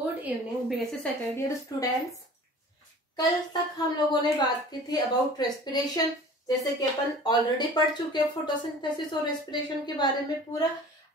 Good evening BSc second year students. कल तक हम लोगों ने बात की थी अबाउट रेस्पिरेशन, जैसे कि अपन ऑलरेडी पढ़ चुके हैं फोटोसिंथेसिस और रेस्पिरेशन के बारे में पूरा।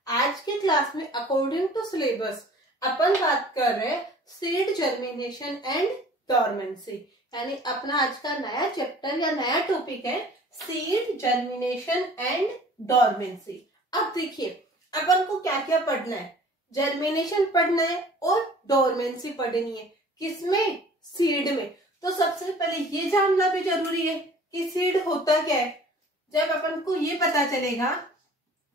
आज के क्लास में अकॉर्डिंग टू सिलेबस अपन बात कर रहे हैं सीड जर्मिनेशन एंड डॉर्मेंसी, यानी अपना आज का नया चैप्टर या नया टॉपिक है सीड जर्मिनेशन एंड डॉर्मेंसी। अब देखिए अपन को क्या क्या पढ़ना है, जर्मिनेशन पढ़ना है और डोरमेंसी पढ़नी है। किसमें? सीड में। तो सबसे पहले ये जानना भी जरूरी है कि सीड होता क्या है। जब अपन को ये पता चलेगा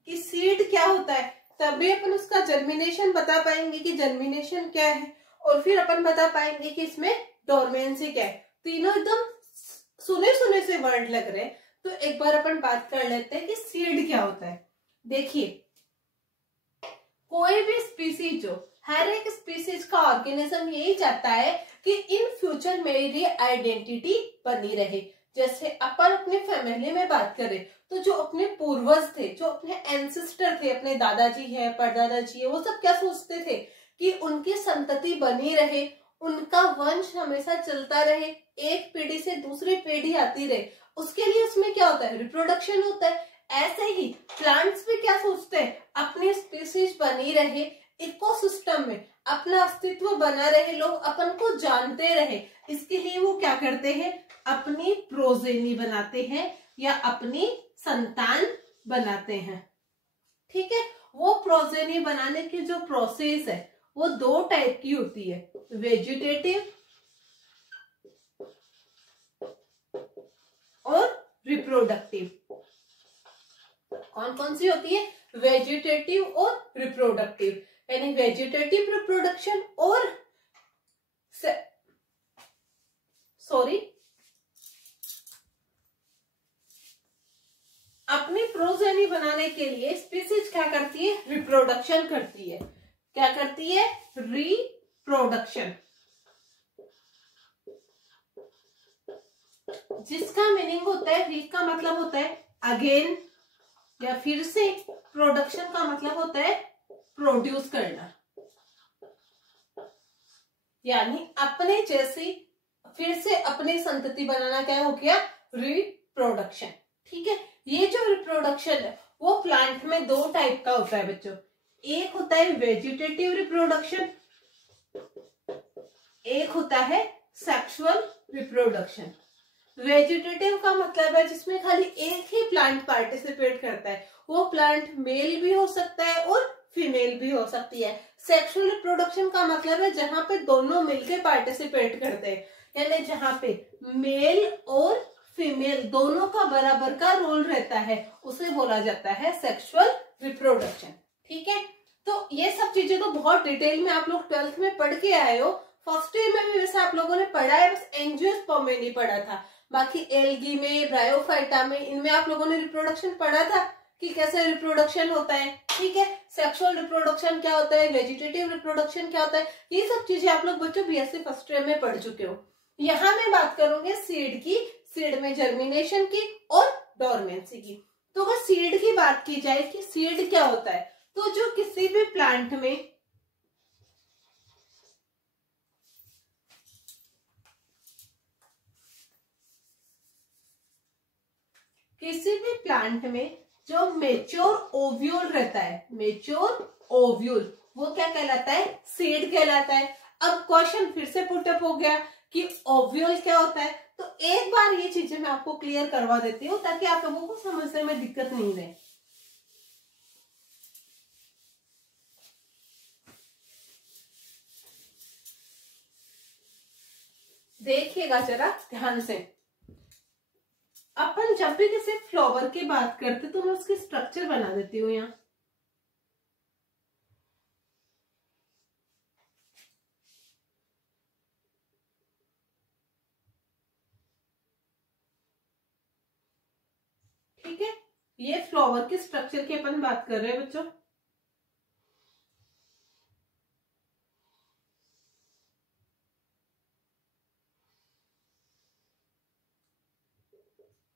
कि सीड क्या होता है तभी अपन उसका जर्मिनेशन बता पाएंगे कि जर्मिनेशन क्या है, और फिर अपन बता पाएंगे कि इसमें डोरमेंसी क्या है। तीनों एकदम सुने सुने से वर्ड लग रहे हैं। तो एक बार अपन बात कर लेते हैं कि सीड क्या होता है। देखिए कोई भी स्पीसीज हो, हर एक स्पीसीज का ऑर्गेनिज्म यही चाहता है कि इन फ्यूचर मेरी आइडेंटिटी बनी रहे। जैसे अपन अपने फैमिली में बात करें तो जो अपने पूर्वज थे, जो अपने एंसेस्टर थे, अपने दादाजी है, परदादाजी है, वो सब क्या सोचते थे कि उनकी संतति बनी रहे, उनका वंश हमेशा चलता रहे, एक पीढ़ी से दूसरी पीढ़ी आती रहे। उसके लिए उसमें क्या होता है? रिप्रोडक्शन होता है। ऐसे ही प्लांट्स भी क्या सोचते हैं? अपनी स्पीसीज बनी रहे, इकोसिस्टम में अपना अस्तित्व बना रहे, लोग अपन को जानते रहे। इसके लिए वो क्या करते हैं? अपनी प्रोजेनी बनाते हैं या अपनी संतान बनाते हैं। ठीक है, वो प्रोजेनी बनाने की जो प्रोसेस है वो दो टाइप की होती है, वेजिटेटिव और रिप्रोडक्टिव। कौन कौन सी होती है? वेजिटेटिव और रिप्रोडक्टिव, यानी वेजिटेटिव रिप्रोडक्शन और अपनी प्रोजेनी बनाने के लिए स्पीसीज क्या करती है? रिप्रोडक्शन करती है। क्या करती है? रिप्रोडक्शन, जिसका मीनिंग होता है, री का मतलब होता है अगेन या फिर से, प्रोडक्शन का मतलब होता है प्रोड्यूस करना, यानी अपने जैसी फिर से अपनी संतति बनाना। क्या हो गया? रिप्रोडक्शन। ठीक है, ये जो रिप्रोडक्शन है वो प्लांट में दो टाइप का होता है बच्चों। एक होता है वेजिटेटिव रिप्रोडक्शन, एक होता है सेक्सुअल रिप्रोडक्शन। वेजिटेटिव का मतलब है जिसमें खाली एक ही प्लांट पार्टिसिपेट करता है, वो प्लांट मेल भी हो सकता है और फीमेल भी हो सकती है। सेक्सुअल रिप्रोडक्शन का मतलब है जहां पे दोनों मिलकर पार्टिसिपेट करते हैं, यानी जहां पे मेल और फीमेल दोनों का बराबर का रोल रहता है, उसे बोला जाता है सेक्सुअल रिप्रोडक्शन। ठीक है, तो ये सब चीजें तो बहुत डिटेल में आप लोग 12th में पढ़ के आए हो। फर्स्ट ईयर में भी वैसे आप लोगों ने पढ़ा है, बस एंजियोस्पर्म में नहीं पढ़ा था। बाकी एल्गी में, ब्रायोफाइटा में, इनमें आप लोगों ने रिप्रोडक्शन पढ़ा था कि कैसे रिप्रोडक्शन होता है। ठीक है, सेक्सुअल रिप्रोडक्शन क्या होता है, वेजिटेटिव रिप्रोडक्शन क्या होता है, ये सब चीजें आप लोग बच्चों बीएससी फर्स्ट ईयर में पढ़ चुके हो। यहाँ मैं बात करूंगी सीड की, सीड में जर्मिनेशन की और डोरमेंसी की। तो अगर सीड की बात की जाए कि सीड क्या होता है, तो जो किसी भी प्लांट में जो मेच्योर ओव्यूल रहता है, मेच्योर ओव्यूल, वो क्या कहलाता है? सीड कहलाता है। अब क्वेश्चन फिर से पुटअप हो गया कि ओव्यूल क्या होता है। तो एक बार ये चीजें मैं आपको क्लियर करवा देती हूँ ताकि आप लोगों को समझने में दिक्कत नहीं रहे। देखिएगा जरा ध्यान से। अपन जब भी किसी फ्लावर की बात करते तो मैं उसकी स्ट्रक्चर बना देती हूँ यहाँ। ठीक है, ये फ्लावर के स्ट्रक्चर की अपन बात कर रहे हैं बच्चों।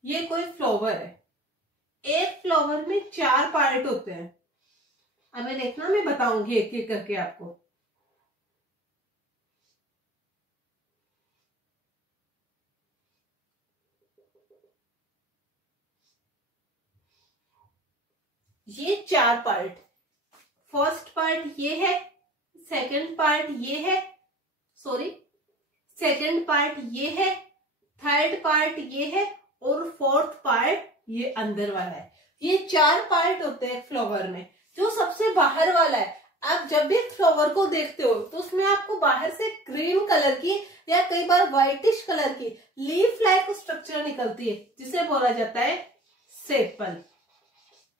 ये कोई फ्लावर है, एक फ्लावर में 4 पार्ट होते हैं। हमें देखना, मैं बताऊंगी एक एक करके आपको। ये 4 पार्ट, फर्स्ट पार्ट ये है, सेकंड पार्ट ये है, सेकंड पार्ट ये है, थर्ड पार्ट ये है और फोर्थ पार्ट ये अंदर वाला है। ये 4 पार्ट होते हैं फ्लावर में। जो सबसे बाहर वाला है, आप जब भी फ्लावर को देखते हो तो उसमें आपको बाहर से क्रीम कलर की या कई बार व्हाइटिश कलर की लीफ लाइक स्ट्रक्चर निकलती है, जिसे बोला जाता है सेपल।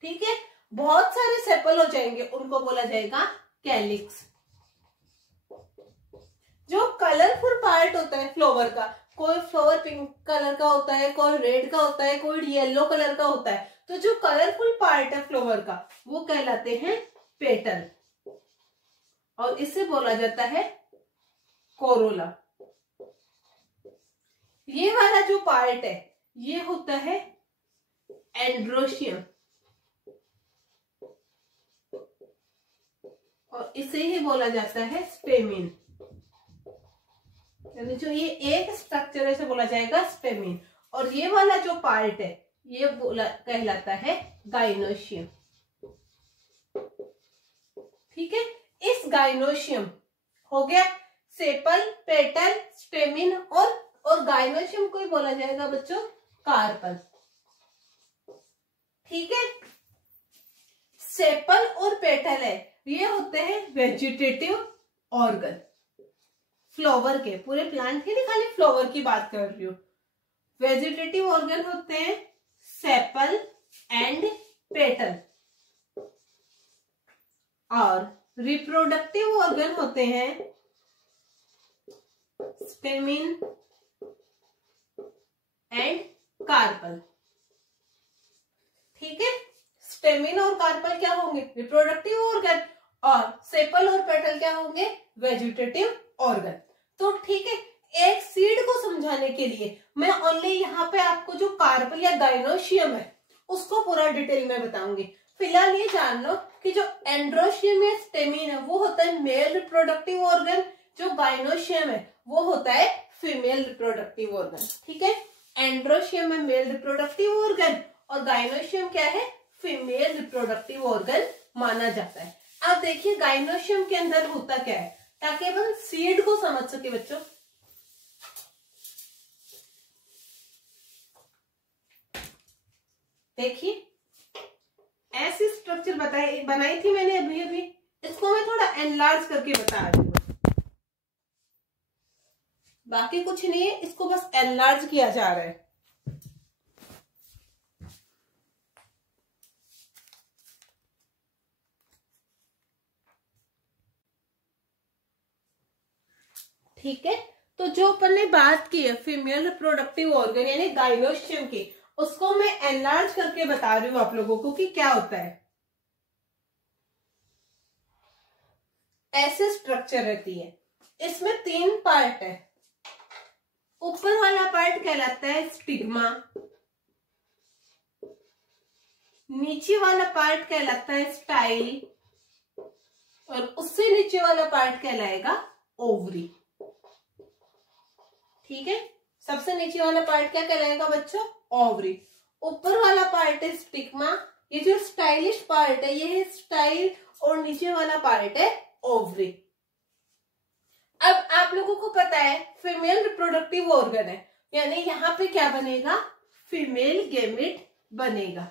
ठीक है, बहुत सारे सेपल हो जाएंगे, उनको बोला जाएगा कैलिक्स। जो कलरफुल पार्ट होता है फ्लावर का, कोई फ्लावर पिंक कलर का होता है, कोई रेड का होता है, कोई येलो कलर का होता है, तो जो कलरफुल पार्ट है फ्लावर का वो कहलाते हैं पेटल, और इसे बोला जाता है कोरोला। ये वाला जो पार्ट है ये होता है एंड्रोशियम, और इसे ही बोला जाता है स्टेमिन। यानी जो ये एक स्ट्रक्चर है इसे बोला जाएगा स्टेमिन, और ये वाला जो पार्ट है ये कहलाता है गाइनोशियम। ठीक है, इस गाइनोशियम हो गया सेपल, पेटल, स्टेमिन और गाइनोशियम को ही बोला जाएगा बच्चों कार्पल। ठीक है, सेपल और पेटल है, ये होते हैं वेजिटेटिव ऑर्गन फ्लावर के। पूरे प्लांट के नहीं, खाली फ्लावर की बात कर रही हूँ। वेजिटेटिव ऑर्गन होते हैं सेपल एंड पेटल, और रिप्रोडक्टिव ऑर्गन होते हैं स्टेमिन एंड कार्पल। ठीक है, स्टेमिन और कार्पल क्या होंगे? रिप्रोडक्टिव ऑर्गन, और सेपल और पेटल क्या होंगे? Vegetative organ. तो ठीक है, एक सीड को समझाने के लिए मैं ओनली यहाँ पे आपको जो कार्पल या गाइनोशियम है उसको पूरा डिटेल में बताऊंगी। फिलहाल ये जान लो कि जो एंड्रोशियम या स्टेमिन है वो होता है मेल रिप्रोडक्टिव ऑर्गन, जो गाइनोशियम है वो होता है फीमेल रिप्रोडक्टिव ऑर्गन। ठीक है, एंड्रोशियम है मेल रिप्रोडक्टिव ऑर्गन और गाइनोशियम क्या है? फीमेल रिप्रोडक्टिव ऑर्गन माना जाता है। अब देखिए गाइनोशियम के अंदर होता क्या है, ताकि अपन सीड को समझ सके बच्चों। देखिए ऐसी स्ट्रक्चर बनाई थी मैंने अभी, इसको मैं थोड़ा एनलार्ज करके बता रही हूँ। बाकी कुछ नहीं है, इसको बस एनलार्ज किया जा रहा है। ठीक है, तो जो अपन ने बात की है फीमेल रिप्रोडक्टिव ऑर्गन यानी गाइनोशियम की, उसको मैं एनलार्ज करके बता रही हूँ आप लोगों को कि क्या होता है। ऐसे स्ट्रक्चर रहती है, इसमें 3 पार्ट है। ऊपर वाला पार्ट कहलाता है स्टिग्मा, नीचे वाला पार्ट कहलाता है स्टाइल, और उससे नीचे वाला पार्ट कहलाएगा ओवरी। ठीक है, सबसे नीचे वाला पार्ट क्या कहलाएगा बच्चों? ओवरी। ऊपर वाला पार्ट है स्टिग्मा, ये जो स्टाइलिश पार्ट है ये है स्टाइल, और नीचे वाला पार्ट है ओवरी। अब आप लोगों को पता है फीमेल रिप्रोडक्टिव ऑर्गन है, यानी यहाँ पे क्या बनेगा? फीमेल गैमेट बनेगा।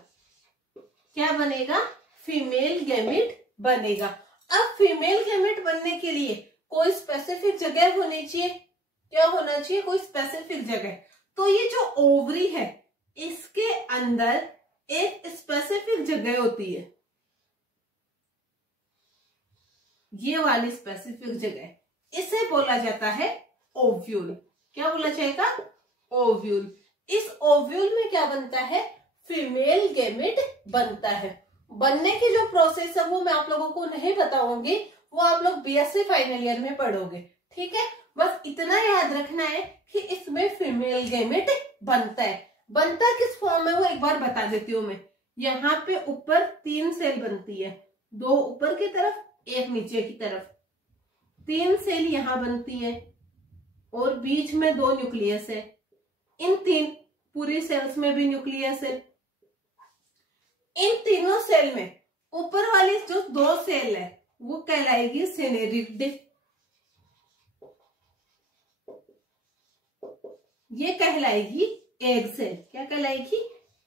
क्या बनेगा? फीमेल गैमेट बनेगा। अब फीमेल गैमेट बनने के लिए कोई स्पेसिफिक जगह होनी चाहिए। क्या होना चाहिए? कोई स्पेसिफिक जगह। तो ये जो ओवरी है इसके अंदर एक स्पेसिफिक जगह होती है, ये वाली स्पेसिफिक जगह, इसे बोला जाता है ओव्यूल। क्या बोला जाएगा? ओव्यूल। इस ओव्यूल में क्या बनता है? फीमेल गैमेट बनता है। बनने की जो प्रोसेस है वो मैं आप लोगों को नहीं बताऊंगी, वो आप लोग बीएससी फाइनल ईयर में पढ़ोगे। ठीक है, बस इतना याद रखना है कि इसमें फीमेल गैमेट बनता है। बनता किस फॉर्म में वो एक बार बता देती हूँ मैं। यहाँ पे ऊपर 3 सेल बनती है, 2 ऊपर की तरफ, 1 नीचे की तरफ। 3 सेल यहाँ बनती है और बीच में 2 न्यूक्लियस है। इन पूरी सेल्स में भी न्यूक्लियर सेल। इन तीनों सेल में ऊपर वाली जो 2 सेल है वो कहलाएगी सिनेरिड, ये कहलाएगी एग सेल। क्या कहलाएगी?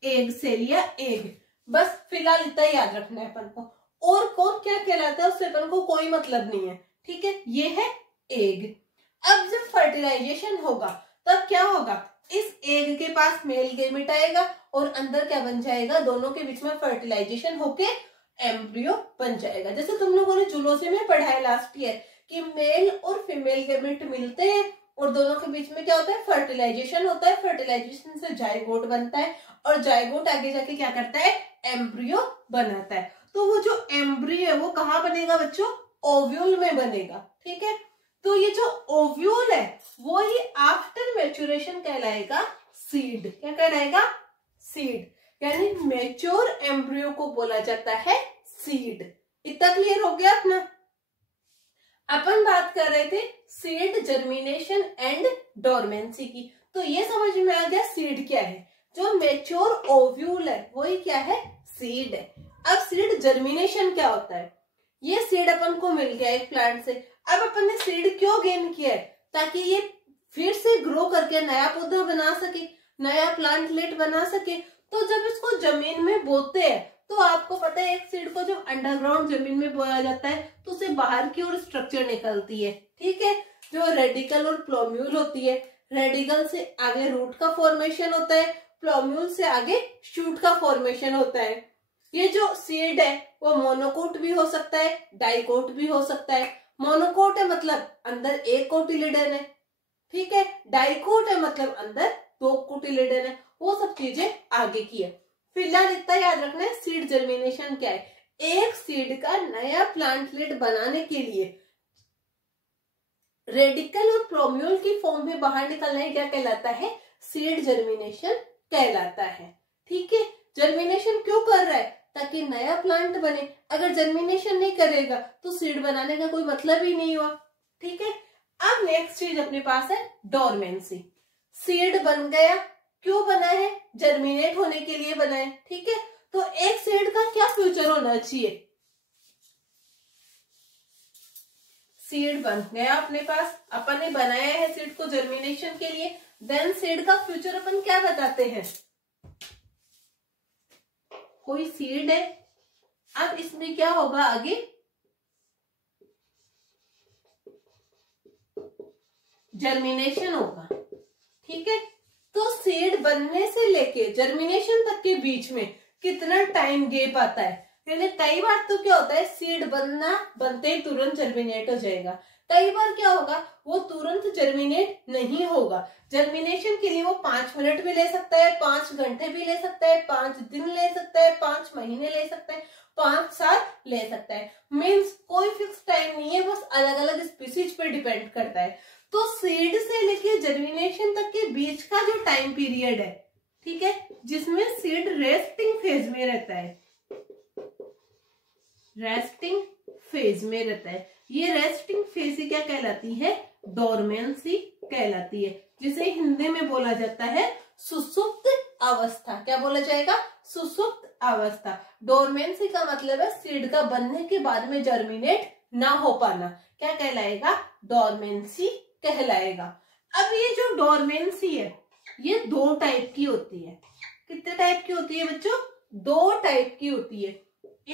एग सेल या एग। बस फिलहाल इतना याद रखना है अपन को, और कौन क्या कहलाता है उससे अपन को कोई मतलब नहीं है, ठीक है। ये है एग। अब जब फर्टिलाइजेशन होगा तब क्या होगा, इस एग के पास मेल गेमेट आएगा और अंदर क्या बन जाएगा, दोनों के बीच में फर्टिलाइजेशन होके एम्ब्रियो बन जाएगा। जैसे तुम लोगों ने जूलॉजी में पढ़ा है लास्ट ईयर कि मेल और फीमेल गेमेट मिलते हैं और दोनों के बीच में क्या होता है, फर्टिलाइजेशन होता है। फर्टिलाइजेशन से जाइगोट बनता है और जाइगोट आगे जाके क्या करता है, एम्ब्रियो बनाता है। तो वो जो एम्ब्रियो है वो कहाँ बनेगा बच्चों, ओव्यूल में बनेगा, ठीक है। तो ये जो ओव्यूल है वो ही आफ्टर मैच्योरेशन कहलाएगा सीड। क्या कहलाएगा? सीड। यानी मैच्योर एम्ब्रियो को बोला जाता है सीड। इतना क्लियर हो गया अपना। अपन बात कर रहे थे सीड जर्मिनेशन एंड डोरमेंसी की, तो ये समझ में आ गया सीड क्या है। जो मैच्योर ओव्यूल है वही क्या है, सीड है। अब सीड जर्मिनेशन क्या होता है, ये सीड अपन को मिल गया एक प्लांट से। अब अपन ने सीड क्यों गेन किया है, ताकि ये फिर से ग्रो करके नया पौधा बना सके, नया प्लांटलेट बना सके। तो जब इसको जमीन में बोते हैं तो आपको पता है एक सीड को जब अंडरग्राउंड जमीन में बोया जाता है तो उसे बाहर की ओर स्ट्रक्चर निकलती है, ठीक है, जो रेडिकल और प्लोम्यूल होती है। रेडिकल से आगे रूट का फॉर्मेशन होता है, प्लोम्यूल से आगे शूट का फॉर्मेशन होता है। ये जो सीड है वो मोनोकोट भी हो सकता है, डाइकोट भी हो सकता है। मोनोकोट है मतलब अंदर एक कोटिलिडन है, ठीक है। डाइकोट है मतलब अंदर 2 कोटिलिडन है। वो सब चीजें आगे की है। फिलहाल इतना याद रखना है सीड जर्मिनेशन क्या है। एक सीड का नया प्लांटलेट बनाने के लिए रेडिकल और प्लोम्यूल की फॉर्म में बाहर निकलना है, क्या कहलाता है, सीड जर्मिनेशन कहलाता है, ठीक है। जर्मिनेशन क्यों कर रहा है, ताकि नया प्लांट बने। अगर जर्मिनेशन नहीं करेगा तो सीड बनाने का कोई मतलब ही नहीं हुआ, ठीक है। अब नेक्स्ट चीज अपने पास है डोरमेंसी। सीड बन गया, क्यों बना है, जर्मिनेट होने के लिए बना है, ठीक है। तो एक सीड का क्या फ्यूचर होना चाहिए, सीड बन गया अपने पास, अपन ने बनाया है सीड को जर्मिनेशन के लिए। देन सीड का फ्यूचर अपन क्या बताते हैं, कोई सीड है, अब इसमें क्या होगा आगे, जर्मिनेशन होगा, ठीक है। तो सीड बनने से लेके जर्मिनेशन तक के बीच में कितना टाइम गैप आता है। यानी कई बार तो क्या होता है, सीड बनते ही तुरंत जर्मिनेट हो जाएगा। कई बार क्या होगा, वो तुरंत जर्मिनेट नहीं होगा। जर्मिनेशन के लिए वो 5 मिनट भी ले सकता है, 5 घंटे भी ले सकता है, 5 दिन ले सकता है, 5 महीने ले सकता है, 5 साल ले सकता है। मीन्स कोई फिक्स टाइम नहीं है, बस अलग अलग स्पीसीज पे डिपेंड करता है। तो सीड से लेके जर्मिनेशन तक के बीच का जो टाइम पीरियड है, ठीक है, जिसमें सीड रेस्टिंग फेज में रहता है, रेस्टिंग फेज में रहता है, ये रेस्टिंग फेज क्या कहलाती है, डोरमेंसी कहलाती है, जिसे हिंदी में बोला जाता है सुसुप्त अवस्था। क्या बोला जाएगा, सुसुप्त अवस्था। डोरमेंसी का मतलब है सीड का बनने के बाद में जर्मिनेट ना हो पाना, क्या कहलाएगा, डोरमेंसी कहलाएगा। अब ये जो डोरमेंसी है ये 2 टाइप की होती है। कितने टाइप की होती है बच्चों, 2 टाइप की होती है।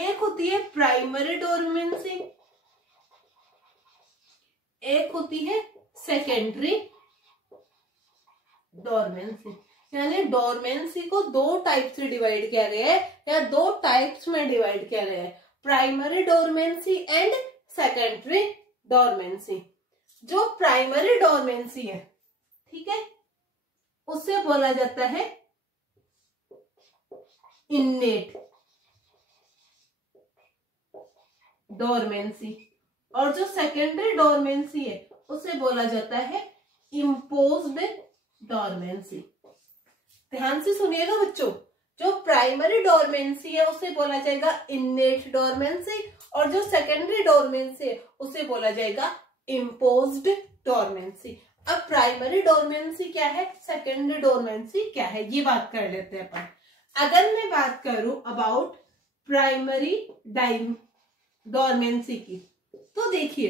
एक होती है प्राइमरी डोरमेंसी, एक होती है सेकेंडरी डोरमेंसी। यानी डोरमेंसी को 2 टाइप से डिवाइड किया गया है, या 2 टाइप्स में डिवाइड किया गया है, primary dormancy and secondary dormancy. जो प्राइमरी डोरमेंसी है, ठीक है, उससे बोला जाता है इन्नेट डोरमेंसी, और जो सेकेंडरी डोरमेंसी है उसे बोला जाता है इम्पोज्ड डोरमेंसी। ध्यान से सुनिएगा बच्चों, जो प्राइमरी डोरमेंसी है उसे बोला जाएगा इन्नेट डोरमेंसी, और जो सेकेंडरी डोरमेंसी है उसे बोला जाएगा इम्पोज्ड डोरमेंसी। अब प्राइमरी डोरमेंसी क्या है, सेकेंडरी डोरमेंसी क्या है, ये बात कर लेते हैं अपन। अगर मैं बात करूं अबाउट प्राइमरी डोरमेंसी की, तो देखिए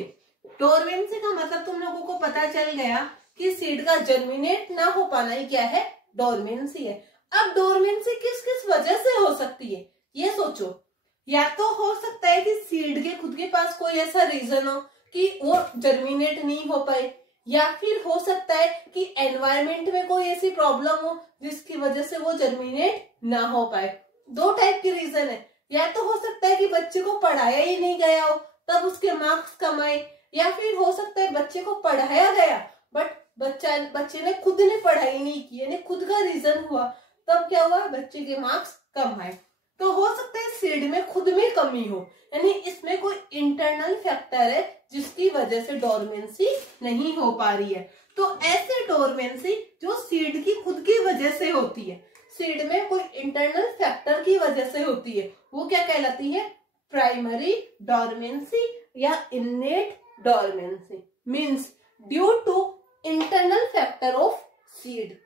डोरमेंसी का मतलब तुम लोगों को पता चल गया कि सीड का जर्मिनेट ना हो पाना ही क्या है, डोरमेंसी है। अब डोरमेंसी किस किस वजह से हो सकती है ये सोचो। या तो हो सकता है कि सीड के खुद के पास कोई ऐसा रीजन हो कि वो जर्मिनेट नहीं हो पाए, या फिर हो सकता है कि एनवायरमेंट में कोई ऐसी प्रॉब्लम हो जिसकी वजह से वो जर्मिनेट ना हो पाए। दो टाइप के रीजन है, या तो हो सकता है कि बच्चे को पढ़ाया ही नहीं गया हो तब उसके मार्क्स कम आए, या फिर हो सकता है बच्चे को पढ़ाया गया बट बच्चे ने खुद ने पढ़ाई नहीं की, यानी खुद का रीजन हुआ, तब क्या हुआ, बच्चे के मार्क्स कम आए। तो हो सकता है सीड में खुद में कमी हो, यानी इसमें कोई इंटरनल फैक्टर है जिसकी वजह से डोरमेंसी नहीं हो पा रही है। तो ऐसे डोरमेंसी जो सीड की खुद की वजह से होती है, सीड में कोई इंटरनल फैक्टर की वजह से होती है, वो क्या कहलाती है, प्राइमरी डोरमेंसी या innate dormancy. Means due to internal factor of seed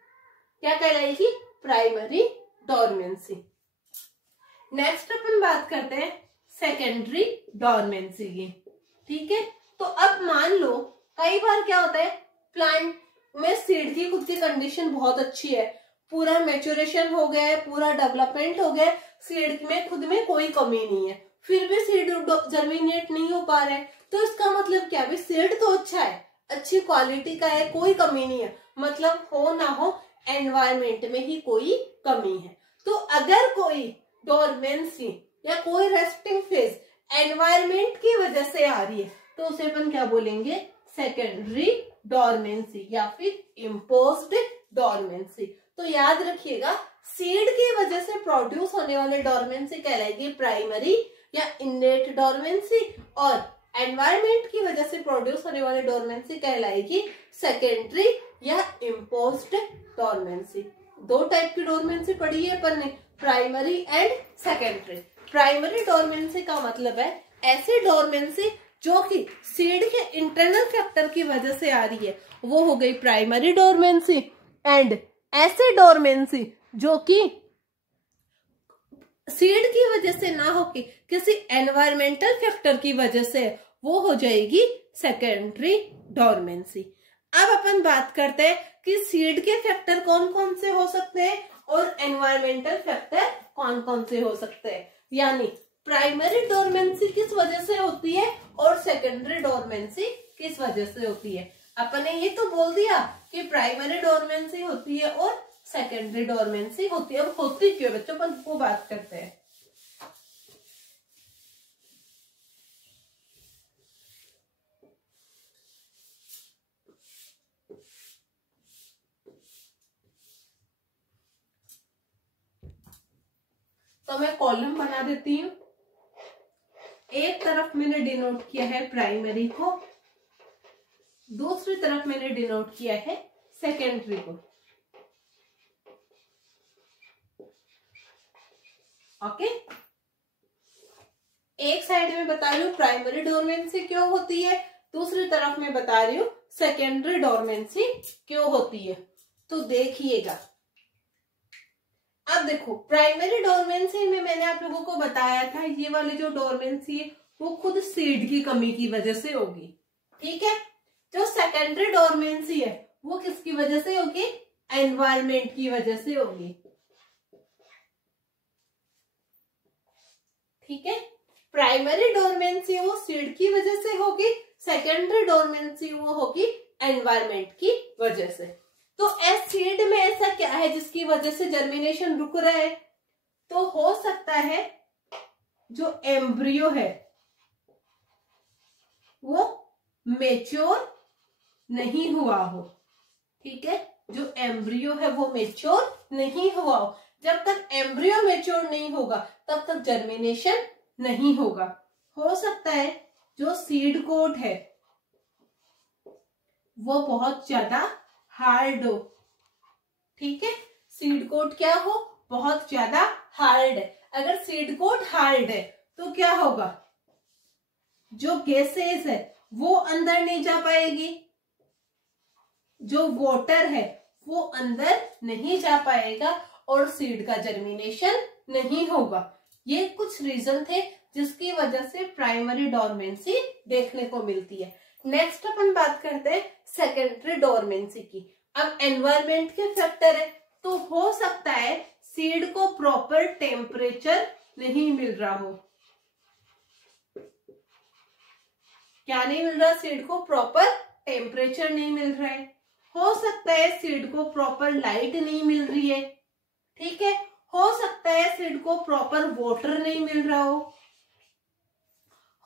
क्या कहलाएगी, प्राइमरी डोरमेंसी। नेक्स्ट अपन बात करते हैं सेकेंडरी डोरमेंसी की। ठीक है, तो अब मान लो कई बार क्या होता है, प्लांट में सीड की खुद की कंडीशन बहुत अच्छी है, पूरा मैच्योरेशन हो गया है, पूरा डेवलपमेंट हो गया है, सीड में खुद में कोई कमी नहीं है, फिर भी सीड जर्मिनेट नहीं हो पा रहा है। तो इसका मतलब क्या, भी सीड तो अच्छा है, अच्छी क्वालिटी का है, कोई कमी नहीं है, मतलब हो ना हो एनवायरमेंट में ही कोई कमी है। तो अगर कोई डोरमेंसी या कोई रेस्टिंग फेज एनवायरमेंट की वजह से आ रही है तो उसे अपन क्या बोलेंगे, सेकेंडरी डोरमेंसी या फिर इम्पोज्ड डोरमेंसी। तो याद रखिएगा, सीड की वजह से प्रोड्यूस होने वाले डोरमेंसी कहलाएगी प्राइमरी या इनेट डोरमेंसी, और एनवायरमेंट की वजह से प्रोड्यूस होने वाली डोरमेंसी कहलाएगी सेकेंडरी या इम्पोज्ड डोरमेंसी। दो टाइप की डोरमेंसी पढ़ी है अपन ने, primary and secondary. Primary dormancy का मतलब है ऐसी डोरमेंसी जो कि सीड के इंटरनल फैक्टर की वजह से आ रही है, वो हो गई प्राइमरी डोरमेंसी। एंड ऐसे डोरमेंसी जो कि सीड की वजह से ना होके किसी एनवायरमेंटल फैक्टर की वजह से, वो हो जाएगी सेकेंडरी डोरमेंसी। अब अपन बात करते हैं कि सीड के फैक्टर कौन कौन से हो सकते हैं और एनवायरमेंटल फैक्टर कौन कौन से हो सकते हैं, यानी प्राइमरी डोरमेंसी किस वजह से होती है और सेकेंडरी डोरमेंसी किस वजह से होती है। अपन ने ये तो बोल दिया कि प्राइमरी डोरमेंसी होती है और सेकेंडरी डोरमेंसी होती है। अब होती क्यों बच्चों, अपन वो बात करते हैं। तो मैं कॉलम बना देती हूं, एक तरफ मैंने डिनोट किया है प्राइमरी को, दूसरी तरफ मैंने डिनोट किया है सेकेंडरी को। ओके, एक साइड में बता रही हूँ प्राइमरी डोरमेंसी क्यों होती है, दूसरी तरफ में बता रही हूँ सेकेंडरी डोरमेंसी क्यों होती है। तो देखिएगा, अब देखो प्राइमरी डोरमेंसी में मैंने आप लोगों को बताया था, ये वाली जो डोरमेंसी है वो खुद सीड की कमी की वजह से होगी। ठीक है, जो सेकेंडरी डोरमेंसी है वो किसकी वजह से होगी, एनवायरमेंट की वजह से होगी। ठीक है, प्राइमरी डोरमेंसी वो सीड की वजह से होगी, सेकेंडरी डोरमेंसी वो होगी एनवायरमेंट की वजह से। तो सीड में ऐसा क्या है जिसकी वजह से जर्मिनेशन रुक रहा है, तो हो सकता है जो एम्ब्रियो है वो मेच्योर नहीं हुआ हो। ठीक है, जो एम्ब्रियो है वो मेच्योर नहीं हुआ हो। जब तक एम्ब्रियो मेच्योर नहीं होगा तब तक जर्मिनेशन नहीं होगा। हो सकता है जो सीड कोट है वो बहुत ज्यादा हार्ड हो। ठीक है, सीड कोट क्या हो, बहुत ज्यादा हार्ड है। अगर सीड कोट हार्ड है तो क्या होगा, जो गैसेस है वो अंदर नहीं जा पाएगी, जो वाटर है वो अंदर नहीं जा पाएगा और सीड का जर्मिनेशन नहीं होगा। ये कुछ रीजन थे जिसकी वजह से प्राइमरी डोरमेंसी देखने को मिलती है। नेक्स्ट अपन बात करते हैं सेकेंडरी डोरमेंसी की। अब एनवायरमेंट के फैक्टर है, तो हो सकता है सीड को प्रॉपर टेम्परेचर नहीं मिल रहा हो। क्या नहीं मिल रहा? सीड को प्रॉपर टेम्परेचर नहीं मिल रहा है। हो सकता है सीड को प्रॉपर लाइट नहीं मिल रही है, ठीक है। हो सकता है सीड को प्रॉपर वाटर नहीं मिल रहा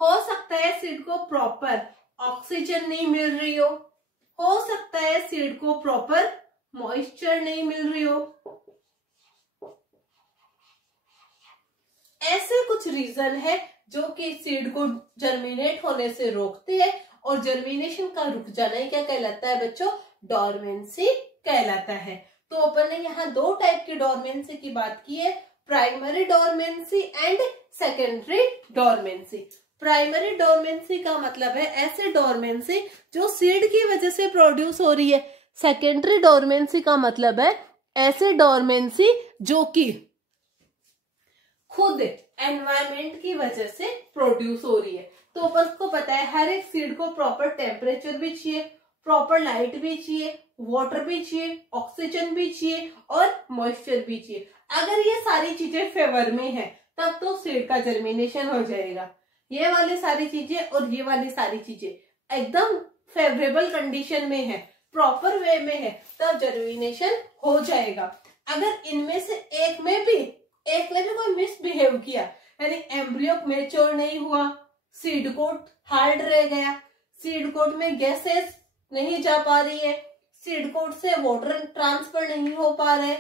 हो सकता है सीड को प्रॉपर ऑक्सीजन नहीं मिल रही हो सकता है सीड को प्रॉपर मॉइस्चर नहीं मिल रही हो। ऐसे कुछ रीजन है जो कि सीड को जर्मिनेट होने से रोकते हैं, और जर्मिनेशन का रुक जाना ही क्या कहलाता है बच्चों? डोरमेंसी कहलाता है। तो अपन ने यहाँ दो टाइप की डोरमेंसी की बात की है, primary dormancy and secondary dormancy. Primary dormancy का मतलब है ऐसे डोरमेंसी जो सीड की वजह से प्रोड्यूस हो रही है। सेकेंडरी डोरमेंसी का मतलब है ऐसे डोरमेंसी जो कि खुद एनवायरमेंट की वजह से प्रोड्यूस हो रही है। तो अपन को पता है हर एक सीड को प्रॉपर टेम्परेचर भी चाहिए, प्रॉपर लाइट भी चाहिए, वाटर भी चाहिए, ऑक्सीजन भी चाहिए और मॉइस्चर भी चाहिए। अगर ये सारी चीजें फेवर में है तब तो सीड का जर्मिनेशन हो जाएगा। ये वाली सारी चीजें और ये वाली सारी चीजें एकदम फेवरेबल कंडीशन में है, प्रॉपर वे में है, तब जर्मिनेशन हो जाएगा। अगर इनमें से एक ने भी कोई मिसबिहेव किया, यानी एम्ब्रियो मैच्योर नहीं हुआ, सीड कोट हार्ड रह गया, सीड कोट में गैसेस नहीं जा पा रही है, सीड कोट से वाटर ट्रांसफर नहीं हो पा रहा है,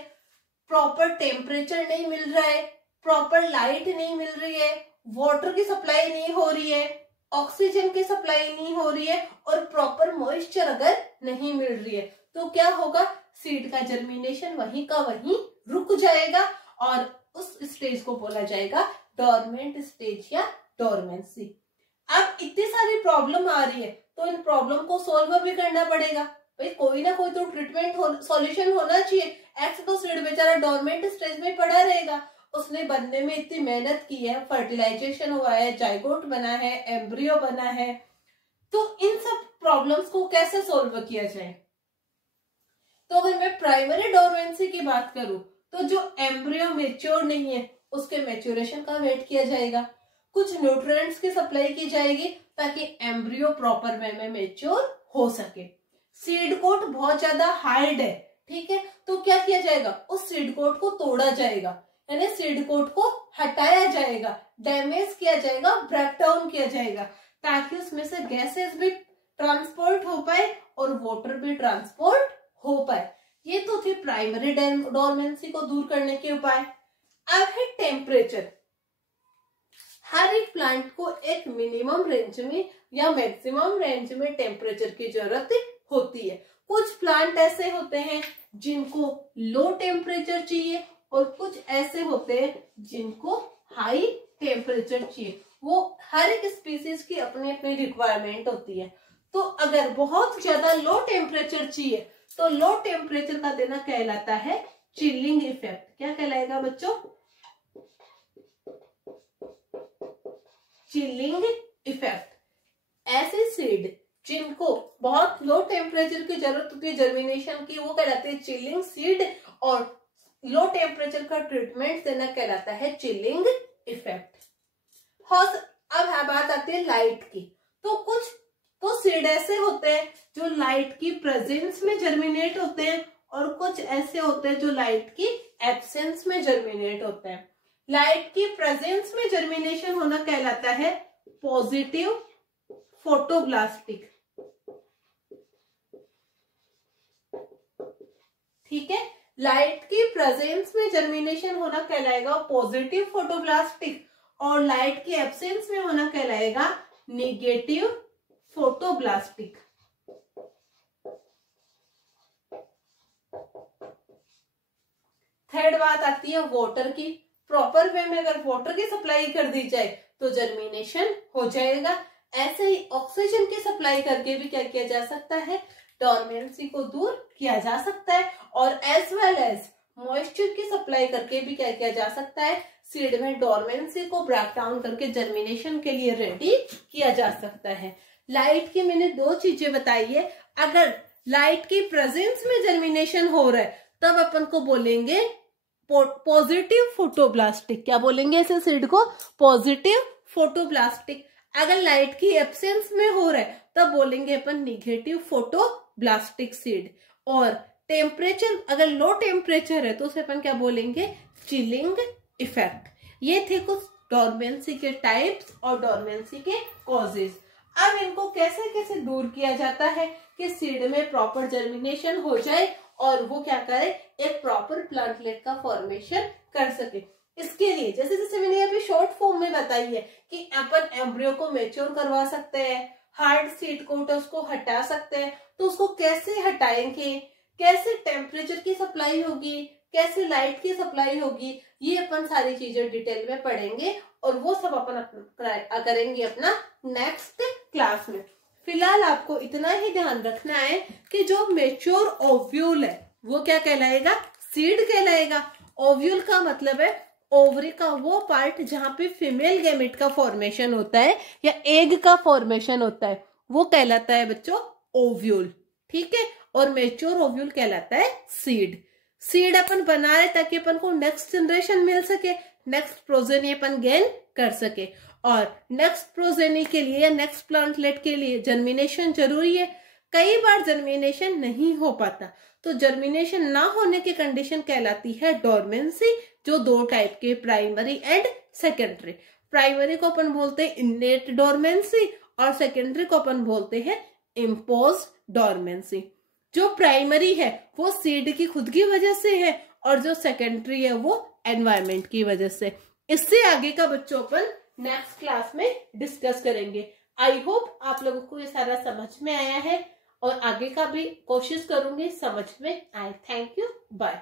प्रॉपर टेम्परेचर नहीं मिल रहा है, प्रॉपर लाइट नहीं मिल रही है, वाटर की सप्लाई नहीं हो रही है, ऑक्सीजन की सप्लाई नहीं हो रही है और प्रॉपर मॉइस्चर अगर नहीं मिल रही है, तो क्या होगा? सीड का जर्मिनेशन वहीं का वहीं रुक जाएगा और उस स्टेज को बोला जाएगा डोरमेंट स्टेज या डोरमेंसी। अब इतनी सारी प्रॉब्लम आ रही है तो इन प्रॉब्लम को सोल्व भी करना पड़ेगा भाई, कोई ना कोई तो ट्रीटमेंट सॉल्यूशन होना चाहिए। ऐसे तो सीड बेचारा डोरमेंट स्टेज में पड़ा रहेगा, उसने बनने में इतनी मेहनत की है, फर्टिलाइजेशन हुआ है, जाइगोट बना है, एम्ब्रियो बना है, तो इन सब प्रॉब्लम्स को कैसे सोल्व किया जाए? तो अगर मैं प्राइमरी डोरमेंसी की बात करूं तो जो एम्ब्रियो मैच्योर नहीं है उसके मैच्योरेशन का वेट किया जाएगा, कुछ न्यूट्रिएंट्स की सप्लाई की जाएगी ताकि एम्ब्रियो प्रॉपर वे में मैच्योर हो सके। सीड कोट बहुत ज्यादा हार्ड है, ठीक है, तो क्या किया जाएगा? उस सीड कोट को तोड़ा जाएगा, यानी सीड कोट को हटाया जाएगा, डैमेज किया जाएगा, ब्रेक डाउन किया जाएगा, ताकि उसमें से गैसेस भी ट्रांसपोर्ट हो पाए और वाटर भी ट्रांसपोर्ट हो पाए। ये तो थे प्राइमरी डोरमेंसी को दूर करने के उपाय। अब है टेम्परेचर। हर एक प्लांट को एक मिनिमम रेंज में या मैक्सिमम रेंज में टेम्परेचर की जरूरत होती है। कुछ प्लांट ऐसे होते हैं जिनको लो टेम्परेचर चाहिए और कुछ ऐसे होते हैं जिनको हाई टेम्परेचर चाहिए। वो हर एक स्पीसीज की अपनी अपनी रिक्वायरमेंट होती है। तो अगर बहुत ज्यादा लो टेम्परेचर चाहिए तो लो टेम्परेचर का देना कहलाता है चिलिंग इफेक्ट। क्या कहलाएगा बच्चों? Chilling effect. ऐसे सीड जिनको बहुत लो टेम्परेचर की जरूरत होती है जर्मिनेशन की, वो कहलाते हैं चिलिंग सीड, और लो टेम्परेचर का ट्रीटमेंट देना कहलाता है चिलिंग इफेक्ट। अब बात आती है लाइट की। तो कुछ तो सीड ऐसे होते हैं जो लाइट की प्रेजेंस में जर्मिनेट होते हैं और कुछ ऐसे होते हैं जो लाइट की एब्सेंस में जर्मिनेट होते हैं। लाइट की प्रेजेंस में जर्मिनेशन होना कहलाता है पॉजिटिव फोटोब्लास्टिक, ठीक है। लाइट की प्रेजेंस में जर्मिनेशन होना कहलाएगा पॉजिटिव फोटोब्लास्टिक और लाइट की एब्सेंस में होना कहलाएगा नेगेटिव फोटोब्लास्टिक। थर्ड बात आती है वाटर की। प्रॉपर वे में अगर वाटर की सप्लाई कर दी जाए तो जर्मिनेशन हो जाएगा। ऐसे ही ऑक्सीजन की सप्लाई करके भी क्या किया जा सकता है? डॉर्मेंसी को दूर किया जा सकता है और एज वेल एज मॉइस्चर की सप्लाई करके भी क्या किया जा सकता है, सीड में डॉर्मेंसी को ब्रेक डाउन करके जर्मिनेशन के लिए रेडी किया जा सकता है। लाइट की मैंने दो चीजें बताई है। अगर लाइट की प्रेजेंस में जर्मिनेशन हो रहा है तब अपन को बोलेंगे पॉजिटिव फोटोब्लास्टिक। क्या बोलेंगे ऐसे सीड को? पॉजिटिव फोटोब्लास्टिक। अगर लाइट की एब्सेंस में हो रहा है तब बोलेंगे अपन निगेटिव फोटोब्लास्टिक सीड। और टेम्परेचर अगर लो टेम्परेचर है तो उसे अपन क्या बोलेंगे? Chilling effect. ये थे कुछ डॉर्मेंसी के टाइप्स और डॉर्मेंसी के कॉजेज। अब इनको कैसे कैसे दूर किया जाता है कि सीड में प्रॉपर जर्मिनेशन हो जाए और वो क्या करे, एक प्रॉपर प्लांटलेट का फॉर्मेशन कर सके। इसके लिए जैसे जैसे मैंने अभी शॉर्ट फॉर्म में बताई है कि अपन एम्ब्रियो को मैच्योर करवा सकते हैं, हार्ड सीड कोट उसको हटा सकते हैं। तो उसको कैसे हटाएंगे, कैसे टेम्परेचर की सप्लाई होगी, कैसे लाइट की सप्लाई होगी, ये अपन सारी चीजें डिटेल में पढ़ेंगे और वो सब अपन करेंगे अपना नेक्स्ट क्लास में। फिलहाल आपको इतना ही ध्यान रखना है कि जो मेच्योर ओव्यूल है वो क्या कहलाएगा? सीड कहलाएगा। ओव्यूल का मतलब है ओवरी का वो पार्ट जहां पे फीमेल गैमेट का फॉर्मेशन होता है या एग का फॉर्मेशन होता है, वो कहलाता है बच्चों ओव्यूल। ठीक है। और मेच्योर ओव्यूल कहलाता है सीड। सीड अपन बना रहे ताकि अपन को नेक्स्ट जनरेशन मिल सके, नेक्स्ट प्रोजेनी अपन गेन कर सके। और नेक्स्ट प्रोजेनी के लिए या नेक्स्ट प्लांटलेट के लिए जर्मिनेशन जरूरी है। कई बार जर्मिनेशन नहीं हो पाता तो जर्मिनेशन ना होने की कंडीशन कहलाती है डॉर्मेंसी, जो दो टाइप के, प्राइमरी एंड सेकेंडरी। प्राइमरी को अपन बोलते हैं इनेट डॉर्मेंसी और सेकेंडरी को अपन बोलते हैं इम्पोज्ड डॉर्मेंसी। जो प्राइमरी है वो सीड की खुद की वजह से है और जो सेकेंडरी है वो एनवायरमेंट की वजह से। इससे आगे का बच्चों अपन नेक्स्ट क्लास में डिस्कस करेंगे। आई होप आप लोगों को ये सारा समझ में आया है और आगे का भी कोशिश करूंगी समझ में आए। Thank you, bye.